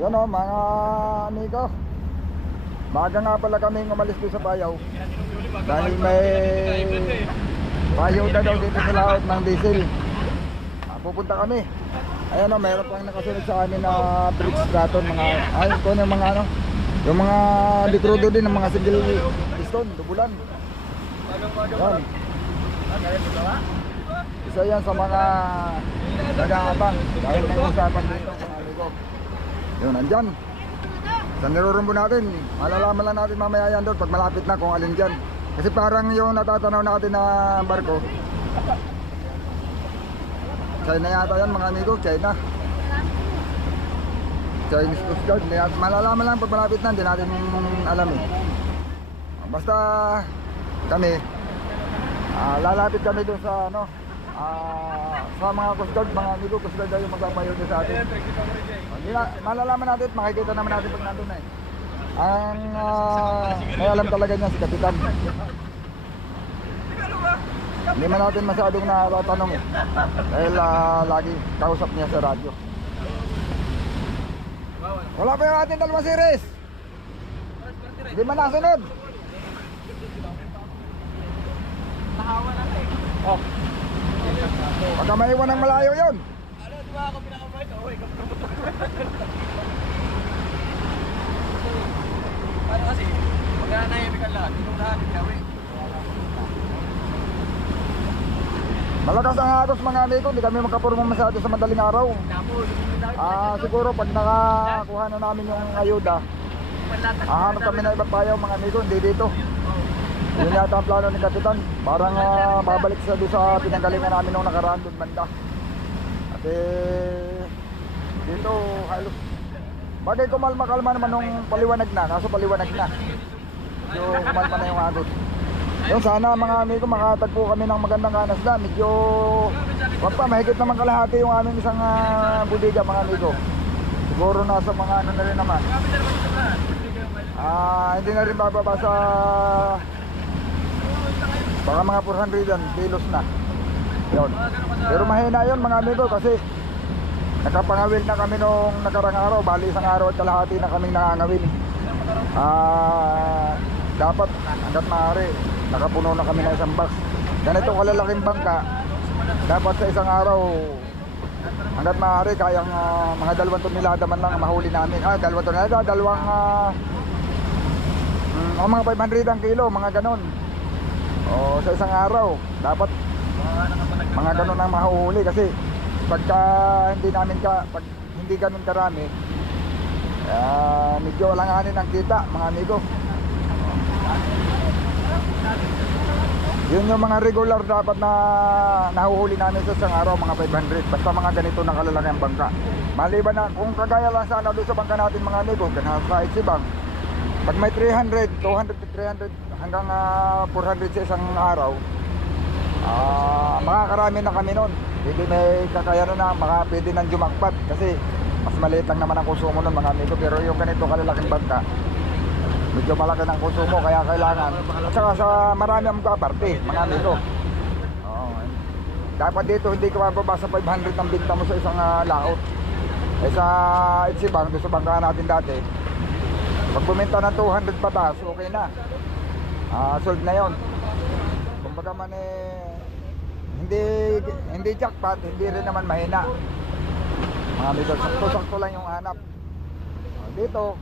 Yun o mga amigo, maaga nga pala kami umalis doon sa Payaw dahil may payaw na daw dito sa laot ng diesel. Pupunta kami. Ayan o, meron pang nakasunod sa amin na brake straton, mga ayun ko ng mga ano, yung mga likrudo din ng mga single piston, dubulan. Yan. Isa yan sa mga nag-aabang dahil may usapan dito mga amigo. Yun, andyan. Sa nirurumbo natin, malalaman lang natin mamaya yan doon pag malapit na kung alin dyan. Kasi parang yung natatanaw natin na barko, China yata yan mga amigo, China. Chinese Coast Guard. Malalaman lang pag malapit na, hindi natin alam eh. Basta kami, lalapit kami doon sa ano, sa mga Coast Guard, mga amigo, Coast Guard yung magpapayo sa atin. Malalaman natin, makikita naman natin pag nandun na eh. Ang may alam talaga niya si Kapitan. Hindi man natin masyadong natatanong eh, dahil lagi kausap niya sa radyo. Wala pa yung ating dalawang series. Hindi man nasunod. Nahawa na eh. Oh. Pagka maiwan ng malayo yun. Ano, di ba ako pinakabait? Oh, ikaw paano kasi? Pagka nahimikan lahat, itong lahat, ikawi. Malakas ang agos mga amigo, hindi kami makapurmong masyado sa madaling araw. Siguro pag nakakuha na namin yung ayuda, hahanap kami na ibang payaw mga amigo, hindi dito. Yun yata ang plano ni Kapitan, parang babalik sa doon sa pinanggalingan namin nung nakaraan doon banda. At dito halos bagay kumalma-kalma naman nung paliwanag na, kaso paliwanag na. So kumalma na yung agos. Yung sana mga amigo makatagpo kami ng magandang kanasda. Medyo wag pa, mahigit naman kalahati yung aming isang budiga mga amigo. Siguro nasa mga ano na rin naman. Hindi na rin bababa sa baka mga 400 kilos na. Yun. Pero mahina yun mga amigo kasi nakapangawil na kami nung nakarang araw. Bali isang araw at kalahati na kaming nangangawil. Dapat hanggat maaari nakapuno na kami ng isang box. Ganito kalalaking bangka, dapat sa isang araw hanggat maaari kayang mga 2 tonelada man lang mahuli namin. 2 tonelada, mga 500 ang kilo, mga ganon. Sa isang araw dapat mga ganon ang mahuhuli kasi pagka pag hindi ganon karami, medyo alanganin ang kita mga amigo. Yun yung mga regular dapat na nahuhuli namin sa isang araw, mga 500. Basta mga ganito na kalalaki ang bangka. Maliban na kung kagaya lang sana doon sa bangka natin mga amigo, ganun sa Itsibang, pag may 300, 200 to 300 hanggang 400 sa isang araw, makakarami na kami nun. Hindi may kakayanan na pwede nang jumakpat kasi mas maliit lang naman ang konsumo nun mga amigo. Pero yung ganito kalalaking bangka, medyo malaki ng konsumo kaya kailangan. At saka sa marami ang magkaparte mga amigo. Dapat dito hindi ka mababa sa 500 ang binta mo sa isang laot. Sa Itsibang, doon sa bangka natin dati, pag bumenta ng 200 patas, okay na. Sold na yon. Kumbaga man hindi jackpot, hindi rin naman mahina. Mga amigo, sakto-sakto lang yung hanap. Dito,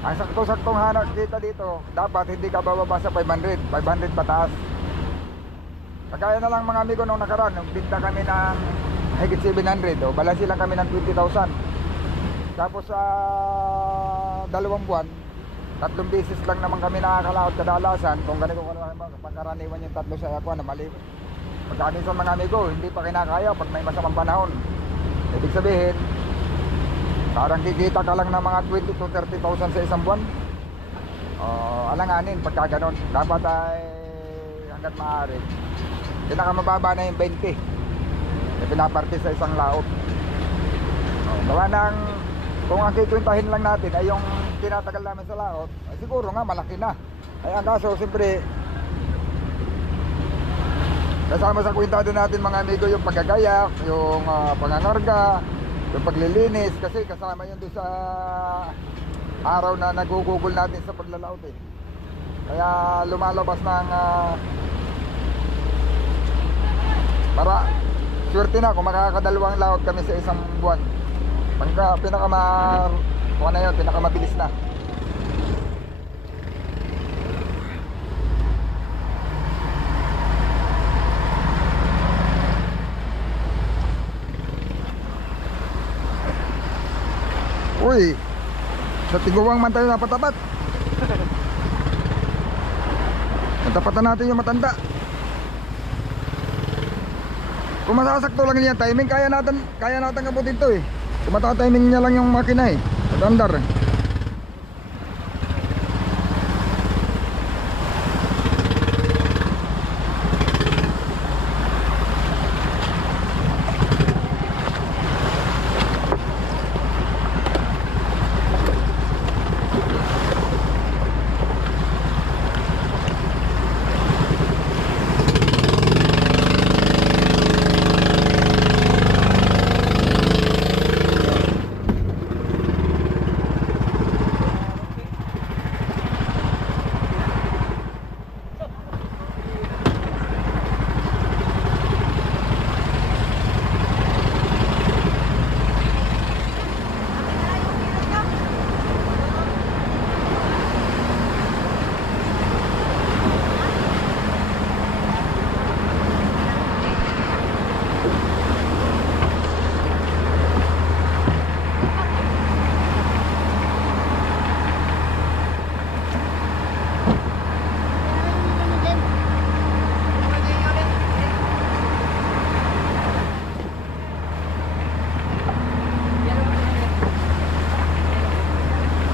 ang sakto-saktong hanap kita dito, dapat hindi ka bababa sa 500 pataas. Kagaya na lang mga amigo nung nakaraan, nung binta kami ng higit 700, balansi lang kami ng 20,000. Tapos sa 2 buwan, 3 beses lang naman kami nakakalaot kadalasan. Kung ganito pagkaraniwan yung 3 sa aqua na mali. Pagka minsan mga amigo, hindi pa kinakaya pag may masamang panahon. Ibig sabihin, parang kikita ka lang ng mga 20 to 30,000 sa isang buwan. Alanganin pagka ganon. Dapat ay hanggat maaari pinakamababa na yung 20 na pinaparte sa isang laot. Gawa ng kung ang kikwentahin lang natin ay yung tinatagal namin sa laot, ay siguro nga malaki na. Ay ang kaso siyempre kasama sa kwentado natin mga amigo yung paggagayak, yung pangangarga, yung paglilinis kasi kasama yun doon sa araw na nagugugol natin sa paglalaot eh. Kaya lumalabas ng para swerte na kung makakadalawang laot kami sa isang buwan. Kung ano yun, pinakamabilis na. Uy, sa tiguwang man tayo napatapat. Natapatan natin yung matanda. Kung masasakto lang yan timing, kaya natin kabutin to eh. Kung matatiming niya lang yung makina eh, matandar.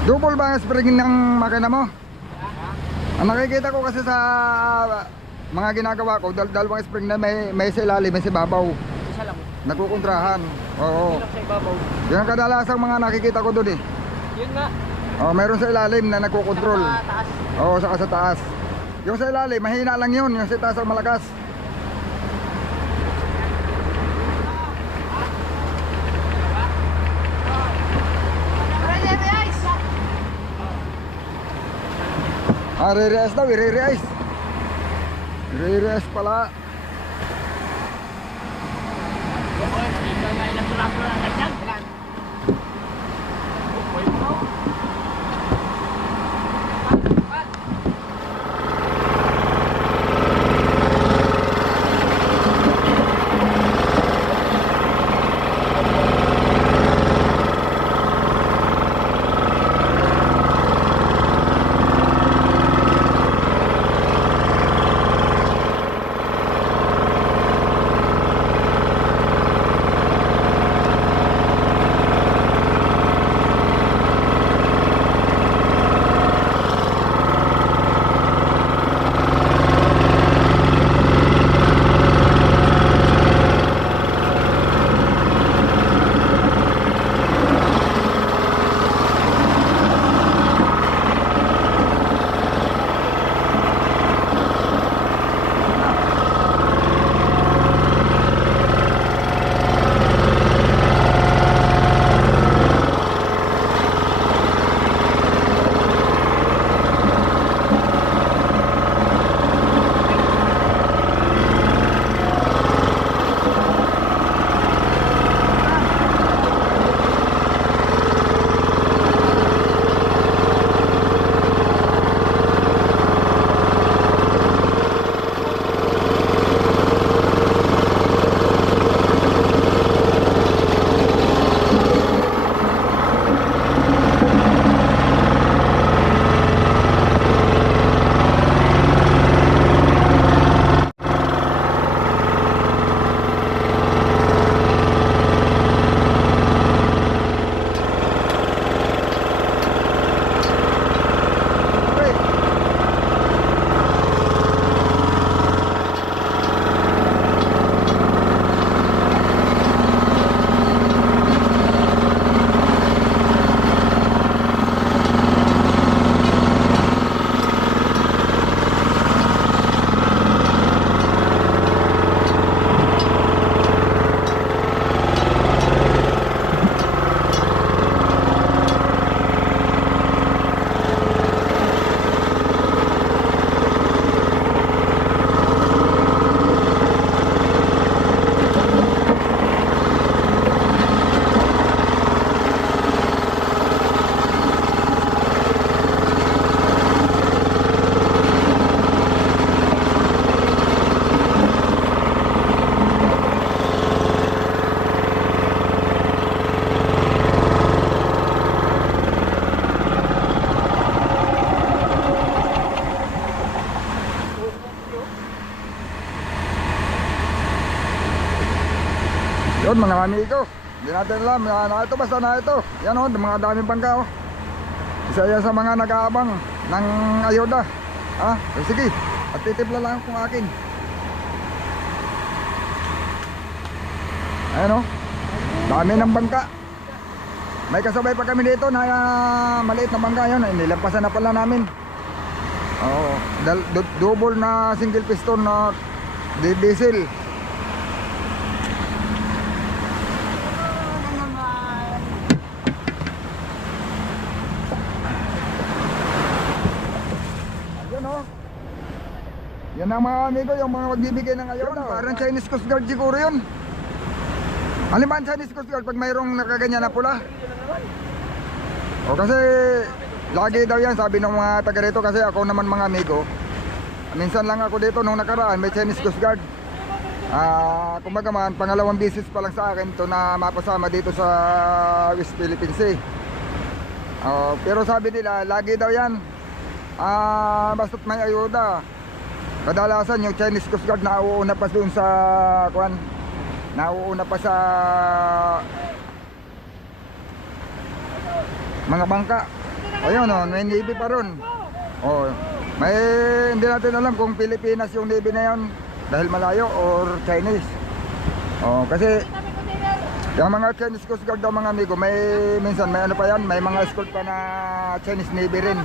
Double ba ang spring ng makina mo? Ang nakikita ko kasi sa mga ginagawa ko, dalawang spring na may sa ilalim, may sa ibabaw. Isa lang. Nagkukontrahan. Oo. Isa lang sa ibabaw. Yan ang kadalasang mga nakikita ko doon eh. Yun nga. Oh, mayroon sa ilalim na nagkukontrol. Sa taas. Oo, saka sa taas. Yung sa ilalim, mahina lang yun. Yung sa taas ang malakas. Ah, re-reas daw, re-reas. Re-reas pala. Yun mga amigo, hindi natin alam na ito, basta na ito. Yan o, mga daming bangka o. Isa yan sa mga nag-aabang ng ayuda. Sige, at titipla lang kung akin. Ayan o, dami ng bangka. May kasabay pa kami dito na maliit na bangka yun. Nilampasan na pala namin. Oo, double na single piston na diesel. Yan ang mga amigo, yung mga magbibigay ng ayuda. Parang Chinese Coast Guard siguro yun. Alam ba ang Chinese Coast Guard pag mayroong nakaganyan na pula? O kasi lagi daw yan, sabi ng mga taga rito. Kasi ako naman mga amigo, minsan lang ako dito nung nakaraan, may Chinese Coast Guard. Kumbaga man, pangalawang bisis pa lang sa akin to na mapasama dito sa West Philippine Sea. Pero sabi nila, lagi daw yan, basta't may ayuda. Kadalasan yung Chinese Coast Guard nauuna pa doon sa nauuna pa sa mga bangka. Ayun o, may Navy pa ron. May hindi natin alam kung Pilipinas yung Navy na yun dahil malayo or Chinese. Kasi yung mga Chinese Coast Guard daw mga amigo, may minsan may ano pa yan, may mga escort pa na Chinese Navy rin.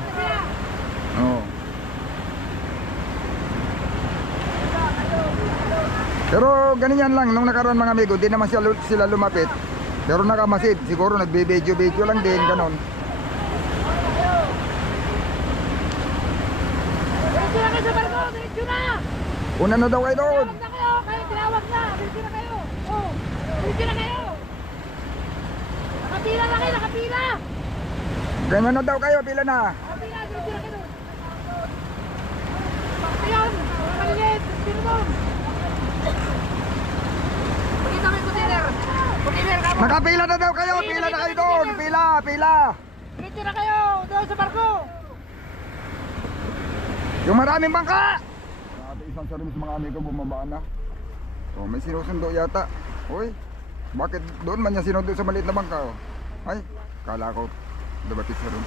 Pero ganyan lang, nung nakaraan mga amigo, di naman sila lumapit. Pero nakamasid, siguro nagbe-video lang din, ganon. Diretso na kayo sa barko, diretso na! Una na daw kayo doon. Tinawag na kayo, tinawag na, diretso na kayo. Diretso na kayo. Nakapila na kayo, nakapila. Ganyan na daw kayo, pila na. Nakapila, diretso na kayo. Bakit yun? Malilit, diretso mo. Pakita mo yung container. Container ka mo. Nakapila na daw kayo, pila na kayo doon. Pila. Diretso na kayo, doon sa barko. Yung maraming bangka. Isang service mga amigo bumabaan na. May sinusundo yata. Uy, bakit doon man niya sinundo sa maliit na bangka? Ay, kala ko dumating sa doon.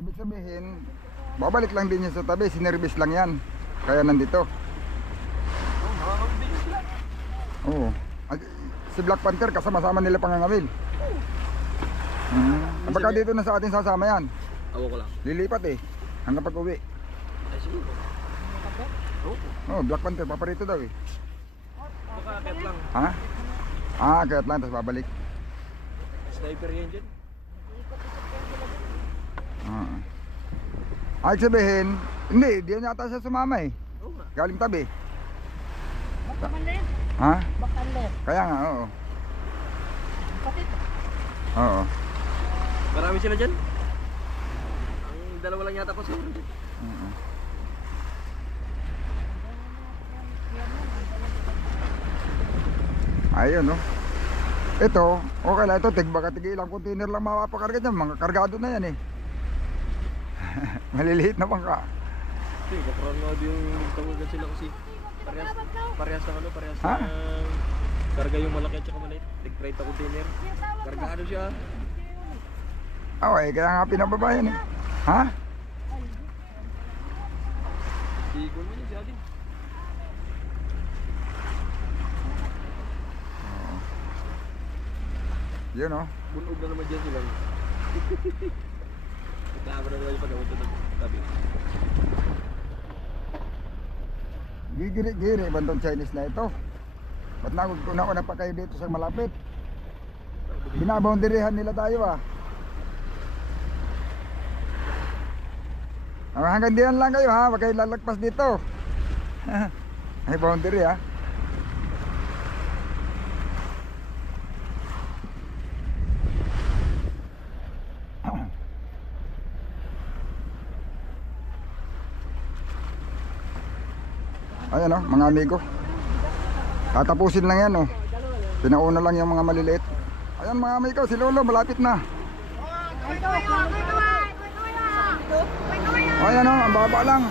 Ibig sabihin, babalik lang din niya sa tabi, sinervice lang yan. Kaya nandito. Si Black Panther kasama-sama nila pangangawil. Baka dito na sa atin sasama yan. Awo ko lang. Lilipat hanggang pag uwi. Ay, siguro. Black Panther, paparito daw Baka akit lang. Kaya lang, tapos babalik. Sniper yan dyan. Sabihin, hindi, di yata siya sumama Oo nga. Galing tabi. Bakale. Ha? Bakale. Kaya nga, oo. Patit. Oo. Marami sila dyan. Ang dalawa lang yata pa sila dyan. Ayun, no. Ito, okay lang ito. Baka ilang container lang mapapakarga dyan. Mga kargado na yan Maliliit na bangka. Ito kaparang nga yung tawagan sila kasi parehas ng parehas ng karga yung malaki at saka maliit. Tig-30 container. Kargado siya. Kaya nga pinababayan Ha? Sigol mo niya siya din. Yun, no. Bunog na naman dyan sila. Nagkakaba na naman yung pag-awit ng tabi. Gigiri-giri ba itong Chinese na ito? Ba't nauna pa kayo dito sa malapit? Binaboundarihan nila tayo Hanggang diyan lang kayo huwag kayo lalagpas dito. May boundary Ayan mga amigo. Tatapusin lang yan Pinauna lang yung mga maliliit. Ayan mga amigo, si Lolo malapit na. Ayan ang baba lang.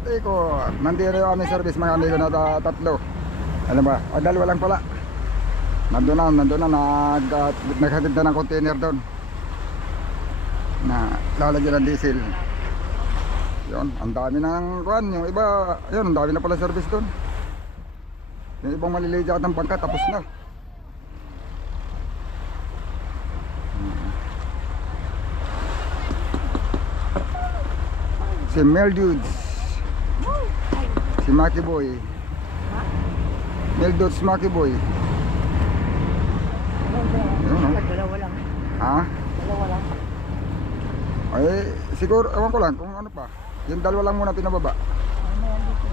ikot-ikot. Nandito yung aming service mga amigo na tatlo. Ano ba? O, dalawa lang pala. Nandun na, naghatid na ng container doon. Na lalagyan ng diesel. Yun, ang dami ng kuan. Yung iba, yun, ang dami na pala service doon. Yung ibang maliliit at ng bangka, tapos na. Si Mel Dudes, si Maki Boy, Mel Dudes, Maki Boy. Yun, no? Dalawa lang. Ha? Dalawa lang. Ay, siguro, ewan ko lang kung ano pa. Yung dalawa lang muna pinababa. Ano yan dito?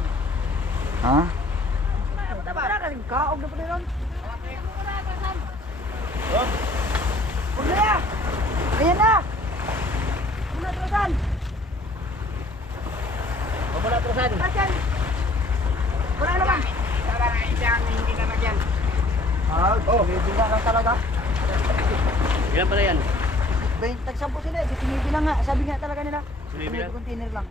Ha? Para ka rin kaog na pa rin. Huwag na yan! Ayan na! Muna trasan! Wala atrasan. Trasan! Wala naman! Hindi na lang talaga. Ilan pala yan? Tagsampo sila, sinibig lang nga. Sabi nga talaga nila. Sinibig lang? Container lang.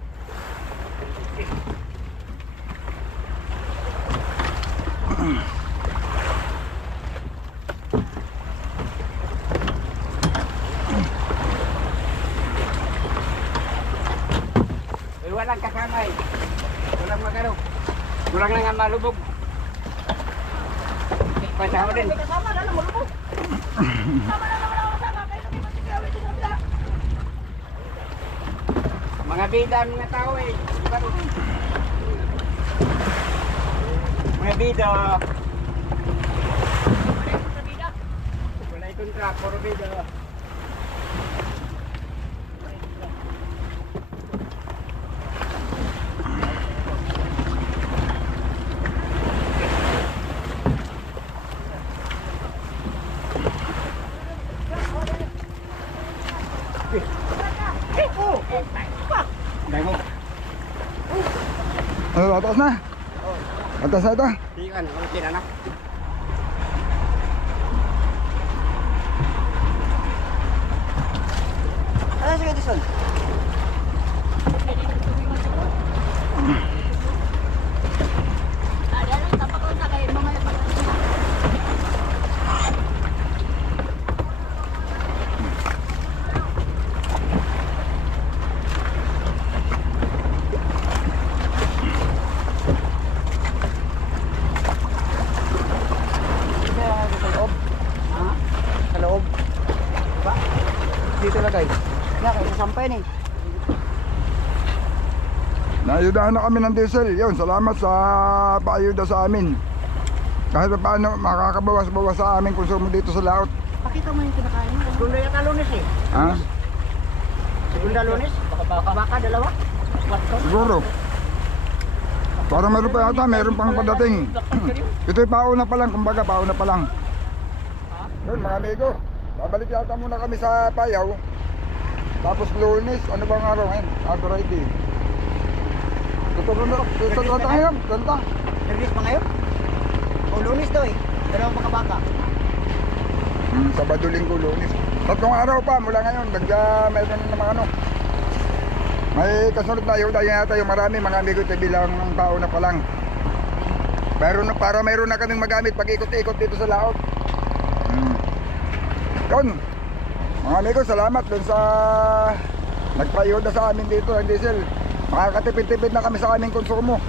Walang kakamay. Walang magano. Walang nga malubog. Pasaho din. May kasama na lang, malubog. Sama na naman ako kasama. Kaya naman masigawin ito nila. Mga bida ang mga tao eh. Mga bida. Wala itong truck, puro bida. Dahil mo. Ano, atas na? Atas na ito? Ikan, okay na na. Ano sige, Dison? Sa loob. Ba? Dito lagay. Nga, kayo sasampay ni. Naayudahan na kami ng diesel. Yun, salamat sa paayuda sa amin. Kahit pa paano makakabawas-bawas sa aming konsumo dito sa laot. Pakita mo yung kinakain mo. Segunda yata lunes eh. Ha? Segunda lunes. Baka dalawa? Siguro. Parang meron pa yata, meron pang padating. Ito'y pauna pa lang, kumbaga pauna pa lang. Yun mga amigo, babalik yata muna kami sa Payaw. Tapos Lunes, ano bang araw ngayon? Friday. Tutulong na, tutulong ngayon, ganda. Release pa ngayon? O lunes daw eh. Dalawang makabaka. Sabado, Linggo, Lunes. Tatlong araw pa mula ngayon, mayroon na naman ano. May kasunod na ayuda yata yung marami mga amigo, ito bilang pauna pa lang. Pero para mayroon na kaming magamit pag ikot-ikot dito sa laot. Yun, mga amigo, salamat dun sa nagpayuda sa amin dito ng diesel. Makakatipid-tipid na kami sa aming konsumo.